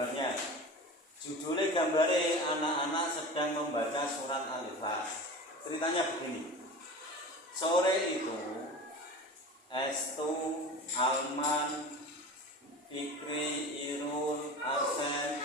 gambarnya. Judulnya gambare anak-anak sedang membaca surat Al-Ikhlas. Ceritanya begini. Sore itu Estu, Alman, Fikri, Irul, Arsen,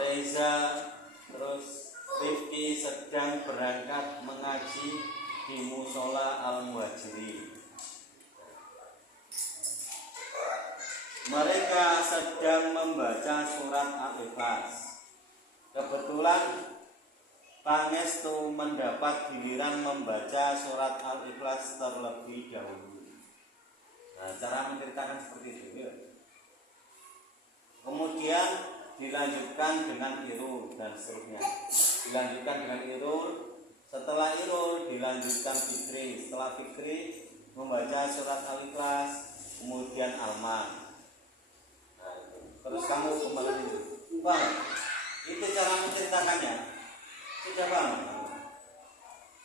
Reza, terus Rifki sedang berangkat mengaji di Musola Al-Muhajirin. Mereka sedang membaca surat Al-Ikhlas. Kebetulan Pangestu mendapat giliran membaca surat Al-Ikhlas terlebih dahulu. Nah, cara menceritakan seperti itu ya. Kemudian dilanjutkan dengan Irul dan seterusnya. Dilanjutkan dengan Irul. Setelah Irul dilanjutkan Fikri. Setelah Fikri membaca surat Al-Ikhlas, kemudian Alman. Terus kamu kembali itu, paham? Itu cara menceritakannya. Sudah paham?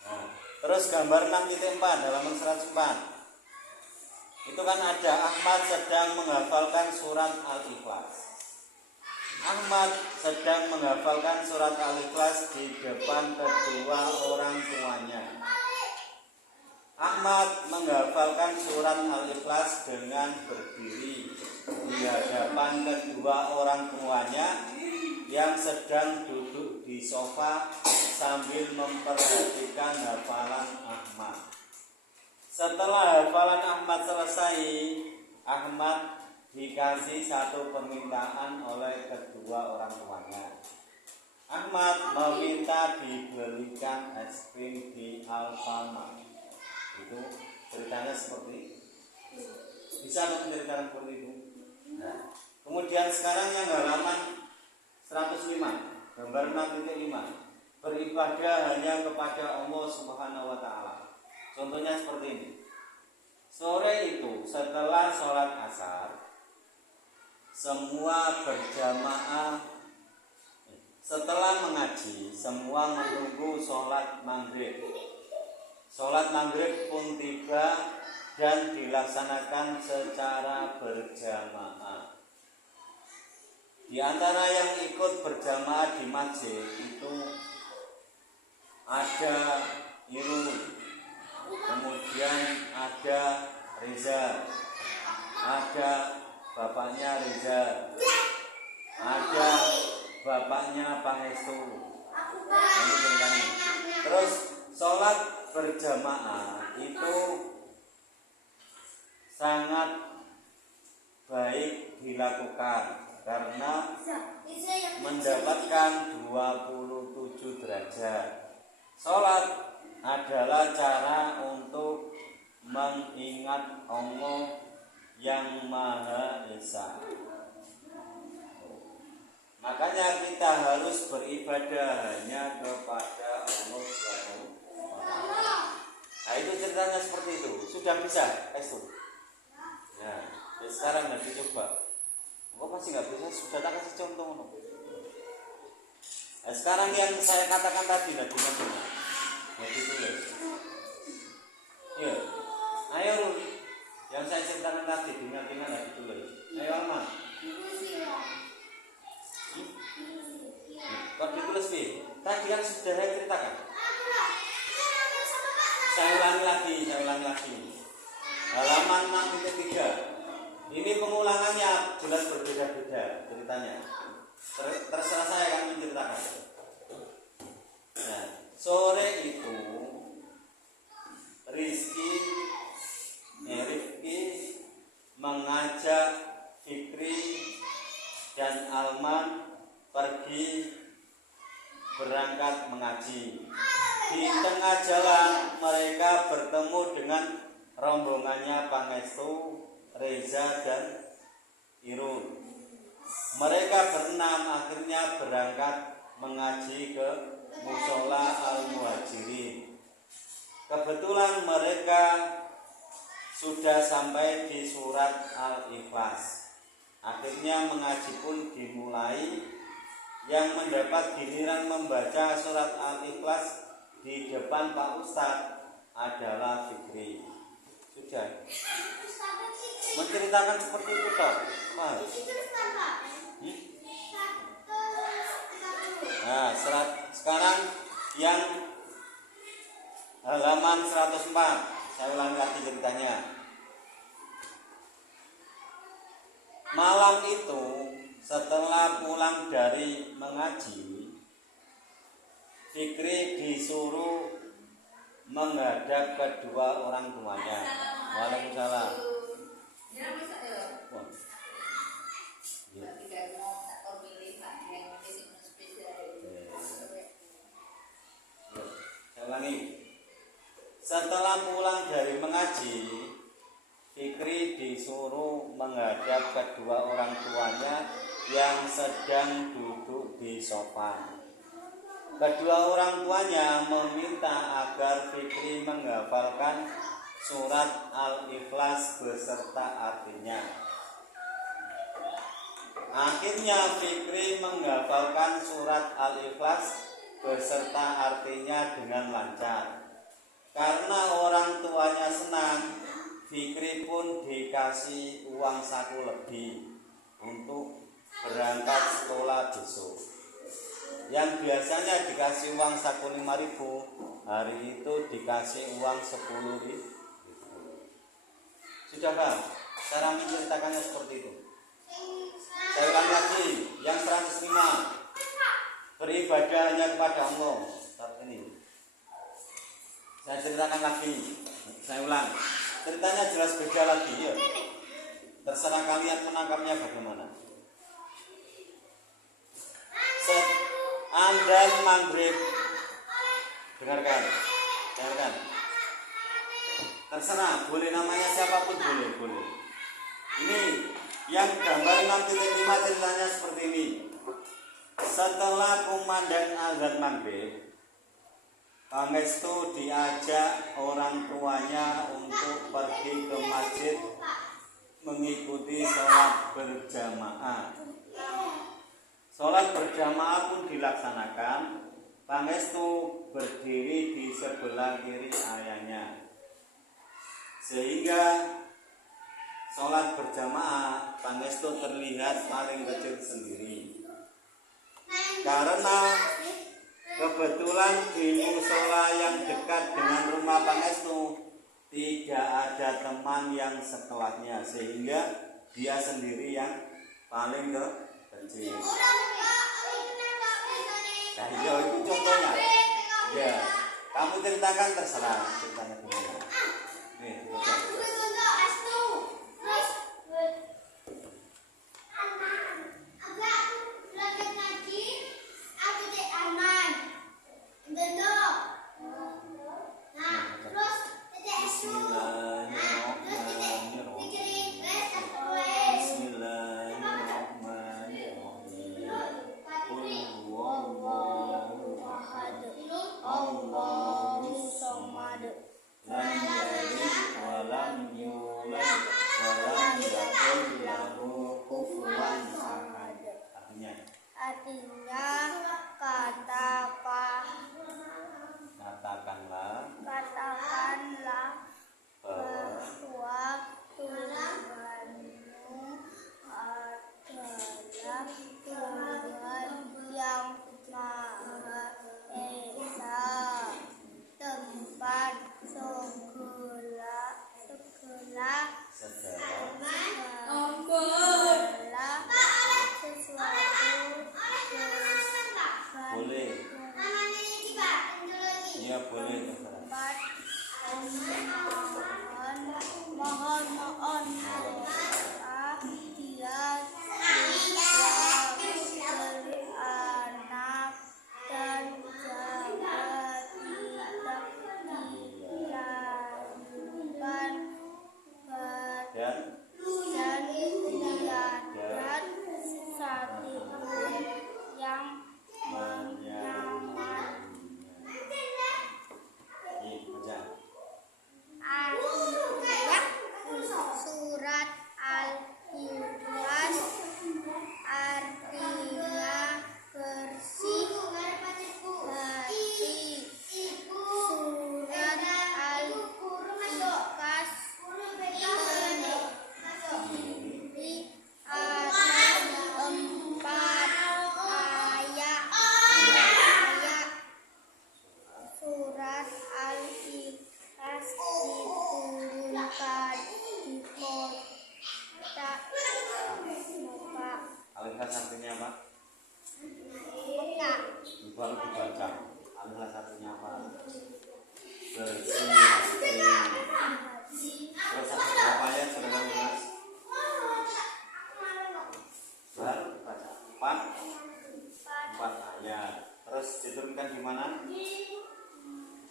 Nah, terus gambar 6.4 halaman 104. Itu kan ada Ahmad sedang menghafalkan surat Al-Ikhlas. Ahmad sedang menghafalkan surat Al-Ikhlas di depan kedua orang tuanya. Ahmad menghafalkan surat Al-Ikhlas dengan berdiri di hadapan kedua orang tuanya yang sedang duduk di sofa sambil memperhatikan hafalan Ahmad. Setelah hafalan Ahmad selesai, Ahmad dikasih satu permintaan oleh kedua orang tuanya. Ahmad meminta dibelikan es krim di Alfamart. Itu ceritanya seperti itu. Bisa menceritakan seperti itu. Nah, kemudian sekarang yang halaman 105, gambar 6.5. Beribadah hanya kepada Allah Subhanahu wa taala. Contohnya seperti ini. Sore itu setelah sholat asar, semua berjamaah. Setelah mengaji, semua menunggu sholat maghrib. Sholat maghrib pun tiba dan dilaksanakan secara berjamaah. Di antara yang ikut berjamaah di masjid itu ada Irul, kemudian ada Reza, ada bapaknya Reza, ada bapaknya Pangestu. Terus sholat berjamaah itu sangat baik dilakukan karena mendapatkan 27 derajat. Sholat adalah cara untuk mengingat Allah yang Maha Esa. Makanya kita harus beribadah hanya kepada Allah Subhanahu wa taala. Nah, itu ceritanya seperti itu. Sudah bisa, itu. Nah, sekarang lagi coba. Kok masih nggak bisa? Sudah tak kasih contoh. Nah, sekarang yang saya katakan tadi lah gimana? Jadi tulis. Ya, ayo Rul. Yang saya ceritakan tadi dengan lagi tulis. Ayo Alman. Kok ditulis sih? Tadi kan sudah saya ceritakan. Saya ulangi lagi. Halaman 6.3. Ini pengulangannya jelas berbeda-beda ceritanya. Terserah saya akan menceritakan. Nah, sore itu Rifki mengajak Fikri dan Alman pergi berangkat mengaji. Di tengah jalan mereka bertemu dengan rombongannya Pangestu, Reza dan Irul. Mereka berenam akhirnya berangkat mengaji ke Musola Al-Muhajirin. Kebetulan mereka sudah sampai di surat Al-Ikhlas. Akhirnya mengaji pun dimulai. Yang mendapat giliran membaca surat Al-Ikhlas di depan Pak Ustadz adalah Fikri. Sudah menceritakan seperti itu toh, Mas. Nah, sekarang yang halaman 104. Saya ulangi lagi ceritanya. Malam itu setelah pulang dari mengaji, Fikri disuruh menghadap kedua orang tuanya. Waalaikumsalam. Saya ulangi. Setelah pulang dari mengaji, Fikri disuruh menghadap kedua orang tuanya yang sedang duduk di sofa. Kedua orang tuanya meminta agar Fikri menghafalkan surat Al-Ikhlas beserta artinya. Akhirnya Fikri menghafalkan surat Al-Ikhlas beserta artinya dengan lancar. Karena orang tuanya senang, Fikri pun dikasih uang saku lebih untuk berangkat sekolah besok. Yang biasanya dikasih uang saku 5.000, hari itu dikasih uang 10.000. Sudah paham? Cara menceritakannya seperti itu. Saya ulangi lagi, yang 105. Beribadah hanya kepada Allah. Saat ini saya ceritakan lagi. Saya ulang. Ceritanya jelas beda lagi ya. Terserah kalian menangkapnya bagaimana. Adzan maghrib. Dengarkan. Terserah, boleh namanya siapapun boleh. Ini yang gambar 6.5 ceritanya seperti ini. Setelah kumandang adzan maghrib, Pangestu diajak orang tuanya untuk pergi ke masjid mengikuti sholat berjamaah. Sholat berjamaah pun dilaksanakan. Pangestu berdiri di sebelah kiri ayahnya, sehingga sholat berjamaah Pangestu terlihat paling kecil sendiri. Karena kebetulan di musola yang dekat dengan rumah Pangestu tidak ada teman yang sekelasnya, sehingga dia sendiri yang paling kecil. Nah, itu contohnya. Ya, kamu ceritakan terserah ceritanya gimana. Nih, 4 ayat. Terus diturunkan di mana?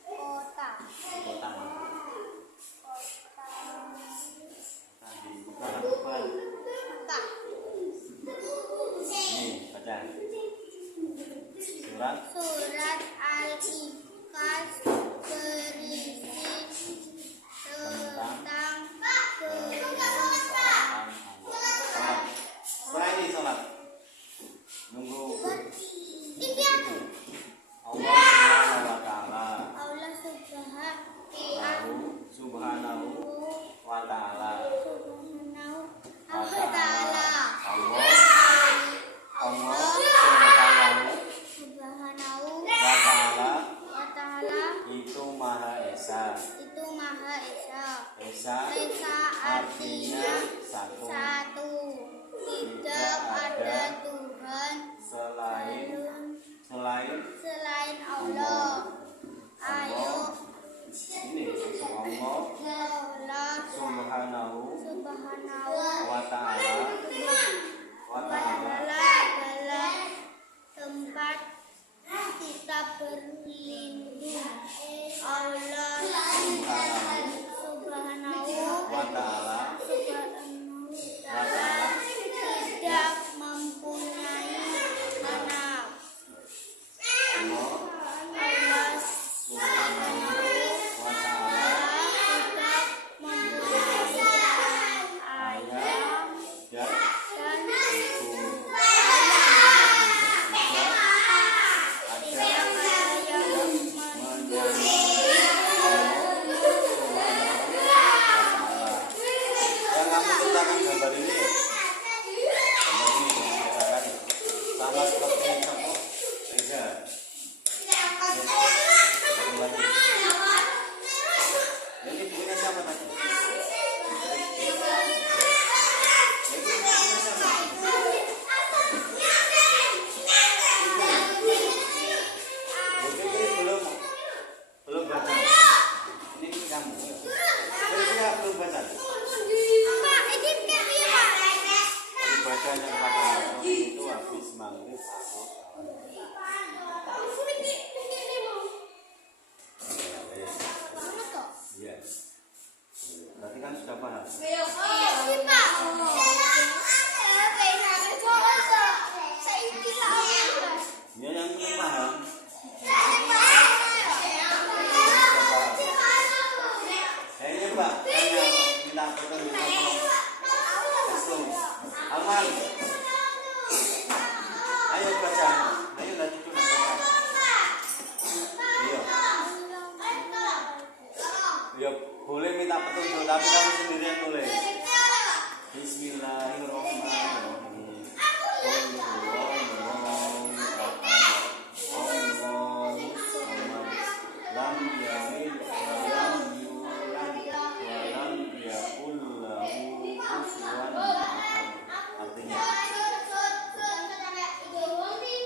Kota. Di kota mana? Tadi bukan. Kota. Ini baca. Surat Al-Ikhlas berisi tentang kebesaran Allah. Setelah ini sholat. Nunggu Allah Subhanahu wa ta'ala. Allah Subhanahu wa ta'ala. Subhanahu Wa ta'ala wa ta'ala itu Maha Esa. Esa artinya satu. Tidak ada Tuhan selain Allah. Ayo Ini Allah Subhanahu wa ta'ala adalah tempat kita berlindung. Allah Subhanahu wa ta'ala tidak mempunyai anak. Allah Subhanahu wa ta'ala tidak mempunyai ayam dan dan ibu. Ada yang menyanyi yang kamu ciptakan gambar ini. Gambar ini yang dikatakan sama seperti kamu Reza. Ini bukunya siapa tadi? Ini bukunya siapa? Ini belum baca. Ini kamu. Kira-kira belum baca. Ibadahnya kepada Allah itu habis maghrib aku. Iya. Berarti kan sudah paham. Ya yang belum paham. Ini Pak, tanya minta pertanyaan. Alman, ayo baca, ayo nanti cuma baca. Iya, ya boleh minta petunjuk, tapi kamu sendirian tulis. Bismillahirrahmanirrahim. Lam yalid wa lam yulad wa lam yakul lahu kufuwan ahad. Artinya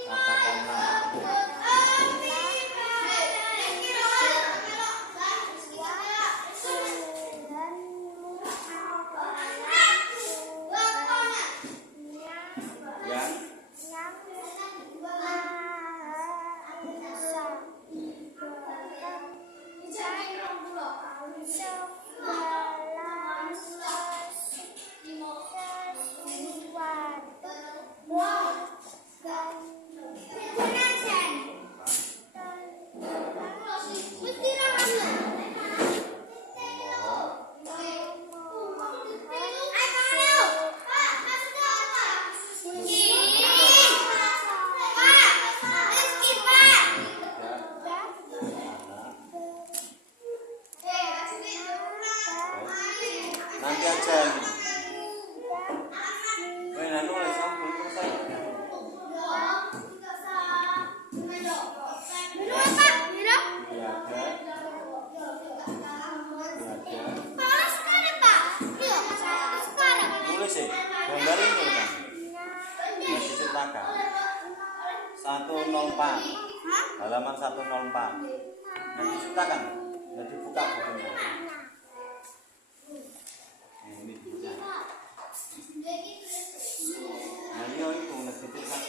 katakanlah nanti aja ini. Nah, nulis belum selesai. Nulis sih, gambarin dulu kan. Yang diceritakan 104 halaman 104. Yang diceritakan, yang dibuka bukunya. Ini dibuka. Nah, itu diceritakan.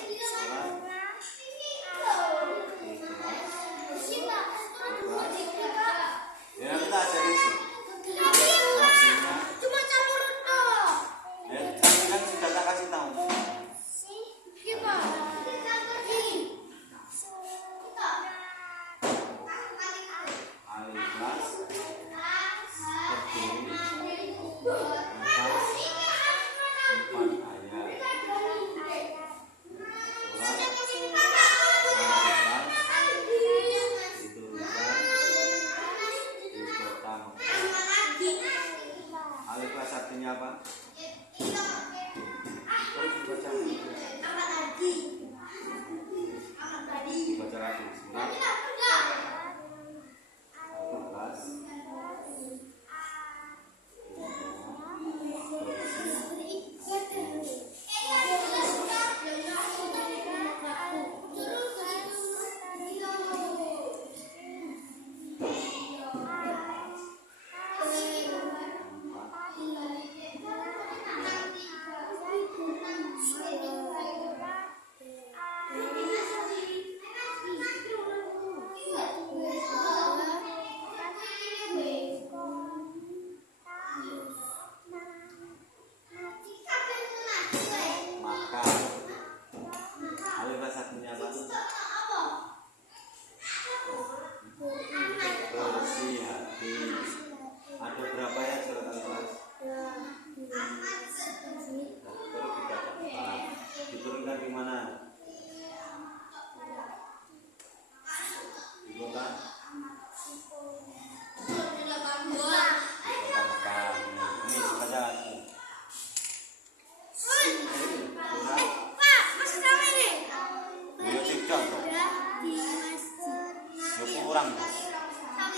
kurang.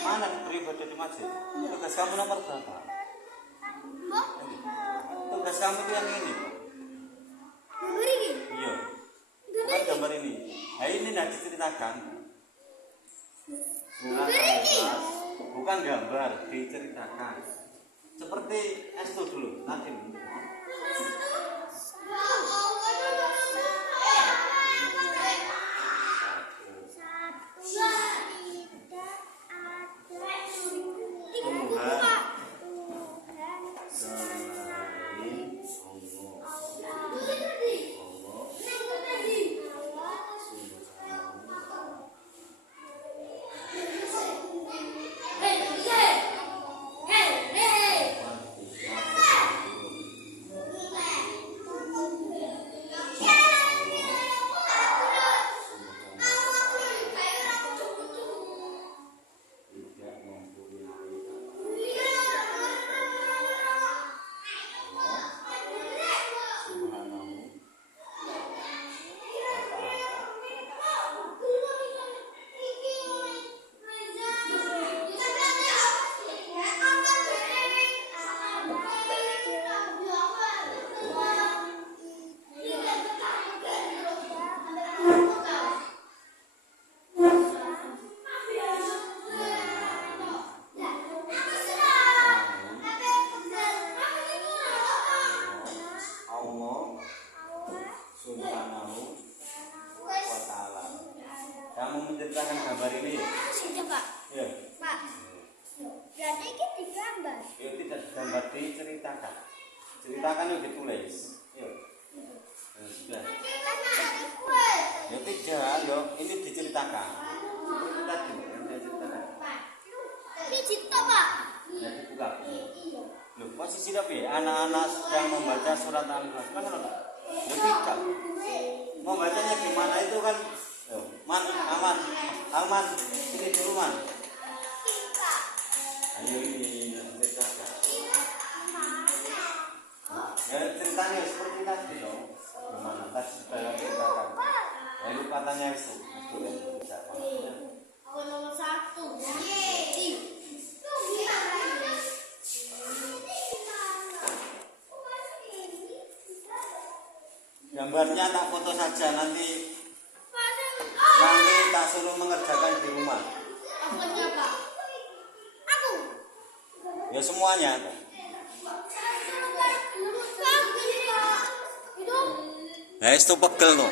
Mana beribadah di masjid? Tugas kamu nomor berapa? Ini. Tugas kamu itu yang ini. Iya. Bukan gambar ini. Nah ini nak diceritakan. Surat Al-Ikhlas. Bukan gambar, diceritakan. Seperti S2 dulu, nanti. Kamu menceritakan gambar ini ya? Sudah, Pak. Ya. Pak. Berarti ini digambar. Ya tidak gambar, diceritakan. Ceritakan itu ditulis. Yuk. Ya, sudah. Ya tidak, yo ini diceritakan. Seperti tadi yang saya ceritakan. Ini cipta, Pak. Ya dibuka. Loh, posisi tapi anak-anak sedang membaca surat Al-Ikhlas. Mana Pak? Ya tidak. Membacanya gimana itu kan? Aman, ini dulu man. Ayo ini ceritakan. Ya ceritanya seperti tadi dong. Gimana? Tadi sudah ceritakan. Ya lupa tanya itu yang bisa. Nomor 1. Gambarnya tak foto saja nanti tak suruh mengerjakan di rumah. Apanya, Pak? Aku. Ya semuanya. Itu. Nah, itu pegel loh.